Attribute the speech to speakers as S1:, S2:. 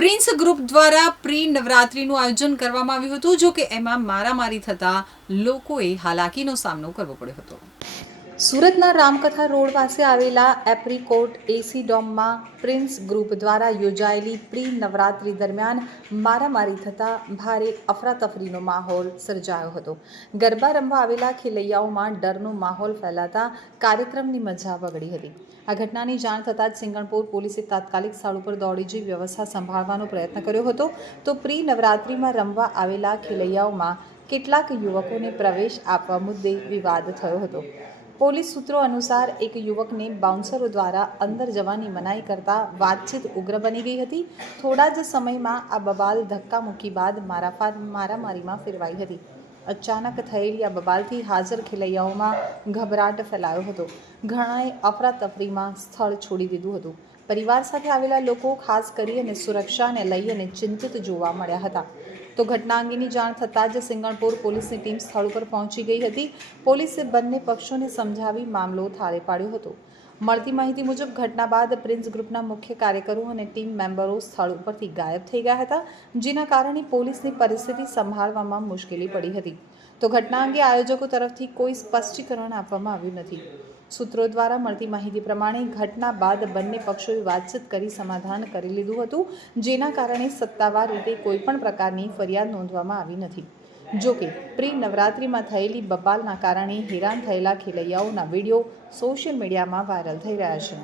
S1: Prince group દ્વારા pre નવરાત્રિનું આયોજન કરવામાં આવ્યું હતું, જો કે એમાં મારામારી થતાં લોકોએ હાલાકીનો સામનો કરવો પડ્યો હતો. સુરતના રામકથા રોડ પાસે આવેલા એપ્રિકોટ એસી ડોમમાં પ્રિન્સ ગ્રુપ દ્વારા યોજાયેલી પ્રી નવરાત્રિ દરમિયાન મારામારી થતાં ભારે અફરાતફરીનો માહોલ સર્જાયો હતો. ગરબા રમવા આવેલા ખેલૈયાઓમાં ડરનો માહોલ ફેલાતા કાર્યક્રમની મજા બગડી હતી. આ ઘટનાની જાણ થતાં જ સિંગણપુર પોલીસે તાત્કાલિક સ્થળ ઉપર દોડી જઈ વ્યવસ્થા સંભાળવાનો પ્રયત્ન કર્યો હતો. તો પ્રી નવરાત્રિમાં રમવા આવેલા ખેલૈયાઓમાં કેટલાક યુવકોને પ્રવેશ આપવા મુદ્દે વિવાદ થયો હતો. પોલીસ સૂત્રો અનુસાર એક યુવકને બાઉન્સરો દ્વારા અંદર જવાની મનાઈ કરતા વાતચીત ઉગ્ર બની ગઈ હતી. થોડા જ સમયમાં આ બબાલ ધક્કા મૂકી બાદ મારાફાર મારામારીમાં ફેરવાઈ હતી. અચાનક થયેલી આ બબાલથી હાજર ખેલૈયાઓમાં ગભરાટ ફેલાયો હતો. ઘણાએ અફરાતફરીમાં સ્થળ છોડી દીધું હતું. પરિવાર સાથે આવેલા લોકો ખાસ કરી અને સુરક્ષાને લઈ અને ચિંતિત જોવા મળ્યા હતા. તો ઘટના અંગેની જાણ થતાં જ સિંગણપુર પોલીસની ટીમ સ્થળ ઉપર પહોંચી ગઈ હતી. પોલીસે બંને પક્ષોને સમજાવી મામલો થાળે પાડ્યો હતો. મળતી માહિતી મુજબ ઘટના બાદ પ્રિન્સ ગ્રુપના મુખ્ય કાર્યકરો અને ટીમ મેમ્બરો સ્થળ ઉપરથી ગાયબ થઈ ગયા હતા, જેના કારણે પોલીસની પરિસ્થિતિ સંભાળવામાં મુશ્કેલી પડી હતી. તો ઘટના અંગે આયોજકો તરફથી કોઈ સ્પષ્ટીકરણ આપવામાં આવ્યું નથી. સૂત્રો દ્વારા મળતી માહિતી પ્રમાણે ઘટના બાદ બંને પક્ષોએ વાતચીત કરી સમાધાન કરી લીધું હતું, જેના કારણે સત્તાવાર રીતે કોઈપણ પ્રકારની ફરિયાદ નોંધવામાં આવી નથી. જોકે પ્રી નવરાત્રિમાં થયેલી બબાલના કારણે હેરાન થયેલા ખેલૈયાઓના વીડિયો સોશિયલ મીડિયામાં વાયરલ થઈ રહ્યા છે.